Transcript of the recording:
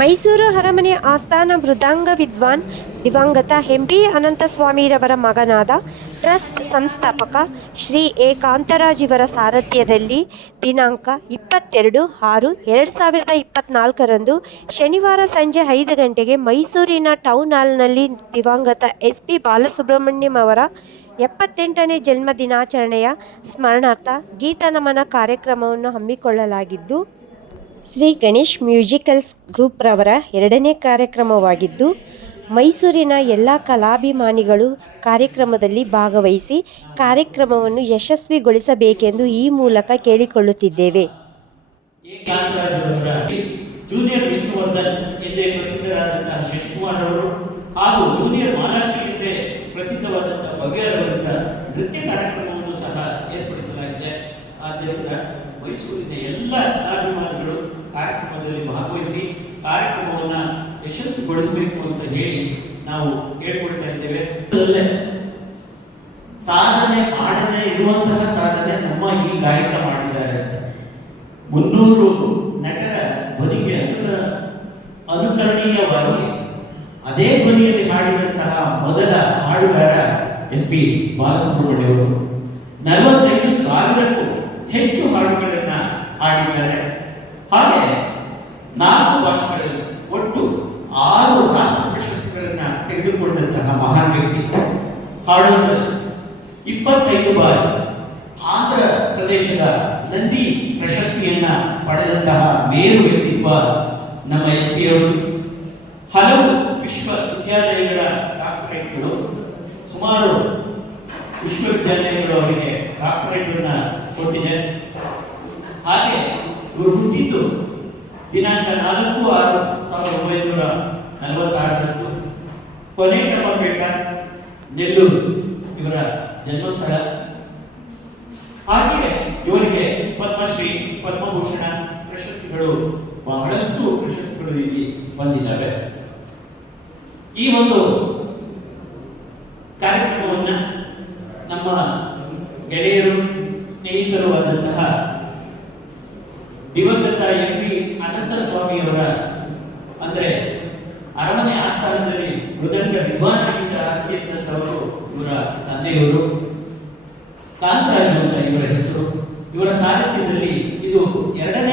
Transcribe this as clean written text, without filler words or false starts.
ಮೈಸೂರು ಅರಮನೆ ಆಸ್ಥಾನ ಮೃದಂಗ ವಿದ್ವಾನ್ ದಿವಂಗತ ಎಂ.ಬಿ. ಅನಂತಸ್ವಾಮಿರವರ ಮಗನಾದ ಟ್ರಸ್ಟ್ ಸಂಸ್ಥಾಪಕ ಶ್ರೀ ಎ. ಕಾಂತರಾಜ್ ಇವರ ಸಾರಥ್ಯದಲ್ಲಿ ದಿನಾಂಕ 22/6/2024 ಶನಿವಾರ ಸಂಜೆ 5 ಗಂಟೆಗೆ ಮೈಸೂರಿನ ಟೌನ್ ಹಾಲ್ನಲ್ಲಿ ದಿವಂಗತ ಎಸ್.ಪಿ. ಬಾಲಸುಬ್ರಹ್ಮಣ್ಯಂ ಅವರ 78ನೇ ಜನ್ಮ ದಿನಾಚರಣೆಯ ಸ್ಮರಣಾರ್ಥ ಗೀತನಮನ ಕಾರ್ಯಕ್ರಮವನ್ನು ಹಮ್ಮಿಕೊಳ್ಳಲಾಗಿದ್ದು, ಶ್ರೀ ಗಣೇಶ್ ಮ್ಯೂಸಿಕಲ್ಸ್ ಗ್ರೂಪ್ ರವರ 2ನೇ ಕಾರ್ಯಕ್ರಮವಾಗಿದ್ದು, ಮೈಸೂರಿನ ಎಲ್ಲ ಕಲಾಭಿಮಾನಿಗಳು ಕಾರ್ಯಕ್ರಮದಲ್ಲಿ ಭಾಗವಹಿಸಿ ಕಾರ್ಯಕ್ರಮವನ್ನು ಯಶಸ್ವಿಗೊಳಿಸಬೇಕೆಂದು ಈ ಮೂಲಕ ಕೇಳಿಕೊಳ್ಳುತ್ತಿದ್ದೇವೆ. ಜೂನಿಯರ್ ವಿಷ್ಣುವರ್ಧನ್ ಎಂದೇ ಪ್ರಸಿದ್ಧರಾದಂತಹ ಶಶಿಕುಮಾರ್ ಅವರು ಹಾಗೂ ಜೂನಿಯರ್ ಮಹಾರಾಷ್ಟ್ರ ಎಂದೇ ಪ್ರಸಿದ್ಧವಾದಂತಹ ಭವ್ಯರವರಿಂದ ನೃತ್ಯ ಕಾರ್ಯಕ್ರಮವನ್ನು ಸಹ ಏರ್ಪಡಿಸಲಾಗಿದೆ. ಆದ್ದರಿಂದ ಮೈಸೂರಿನ ಎಲ್ಲ ಕಲಾಭಿಮಾನಿಗಳು ಕಾರ್ಯಕ್ರಮದಲ್ಲಿ ಭಾಗವಹಿಸಿ ಕಾರ್ಯಕ್ರಮವನ್ನು ಯಶಸ್ವಿಗೊಳಿಸಬೇಕು ಅಂತ ಹೇಳಿ ನಾವು ಕೇಳ್ಕೊಳ್ತಾ ಇದ್ದೇವೆ. ಸಾಧನೆ ಮಾಡದೇ ಇರುವಂತಹ ಸಾಧನೆ ನಮ್ಮ ಈ ಗಾಯಕ ಮಾಡಿದ್ದಾರೆ. 300 ನಟರ ಧ್ವನಿಗೆ ಅನುಕರಣೀಯವಾಗಿ ಅದೇ ಧ್ವನಿಯಲ್ಲಿ ಹಾಡಿದಂತಹ ಮೊದಲ ಹಾಡುಗಾರ ಎಸ್.ಪಿ. ಬಾಲಸುಬ್ರಹ್ಮಣ್ಯಂ ಅವರು 45,000ಕ್ಕೂ ಹೆಚ್ಚು ಹಾಡುಗಳನ್ನು ಹಾಡಿದ್ದಾರೆ. ಹಾಗೆ 4 ಭಾಷೆಗಳಲ್ಲಿ ಒಟ್ಟು 6 ರಾಷ್ಟ್ರ ಪ್ರಶಸ್ತಿಗಳನ್ನು ತೆಗೆದುಕೊಂಡಂತಹ ಮಹಾನ್ ವ್ಯಕ್ತಿ. ಹಾಡುಗಳಲ್ಲಿ 25 ಬಾರಿ ಆಂಧ್ರ ಪ್ರದೇಶದ ನಂದಿ ಪ್ರಶಸ್ತಿಯನ್ನ ಪಡೆದಂತಹ ಮೇರು ವ್ಯಕ್ತಿತ್ವ ನಮ್ಮ ಎಸ್.ಪಿ. ಅವರು. ಹಲವು ವಿಶ್ವವಿದ್ಯಾಲಯಗಳ ಡಾಕ್ಟರೇಟ್ಗಳು, ಸುಮಾರು ವಿಶ್ವವಿದ್ಯಾಲಯಗಳು ಅವರಿಗೆ ಡಾಕ್ಟರೇಟ್ ಅನ್ನ ಕೊಟ್ಟಿದೆ. ಹಾಗೆ ಇವರು ಹುಟ್ಟಿದ್ದು ದಿನಾಂಕ 4/6/1946 ಕೊನೆಕ್ರಮಪೇಟ, ನೆಲ್ಲೂರು ಇವರ ಜನ್ಮಸ್ಥಳ. ಹಾಗೆ ಇವರಿಗೆ ಪದ್ಮಶ್ರೀ, ಪದ್ಮಭೂಷಣ ಪ್ರಶಸ್ತಿಗಳು, ಬಹಳಷ್ಟು ಪ್ರಶಸ್ತಿಗಳು ಇಲ್ಲಿ ಬಂದಿದ್ದಾವೆ. ಈ ಒಂದು ಕಾರ್ಯಕ್ರಮವನ್ನ ನಮ್ಮ ಗೆಳೆಯರು, ಸ್ನೇಹಿತರು ಆದಂತಹ ದಿವಂಗತ ಎಂ.ಪಿ. ಅನಂತಸ್ವಾಮಿಯವರ, ಅಂದರೆ ಅರಮನೆ ಆಸ್ಥಾನದಲ್ಲಿ ಮೃದಂಗ ವಿದ್ವಾನರಿಂದ ಅತ್ಯಂತವರು ಇವರ ತಂದೆಯವರು, ಕಾಂತರಾಜ್ ಅಂತ ಇವರ ಹೆಸರು. ಇವರ ಸಾರಥ್ಯದಲ್ಲಿ ಇದು 2ನೇ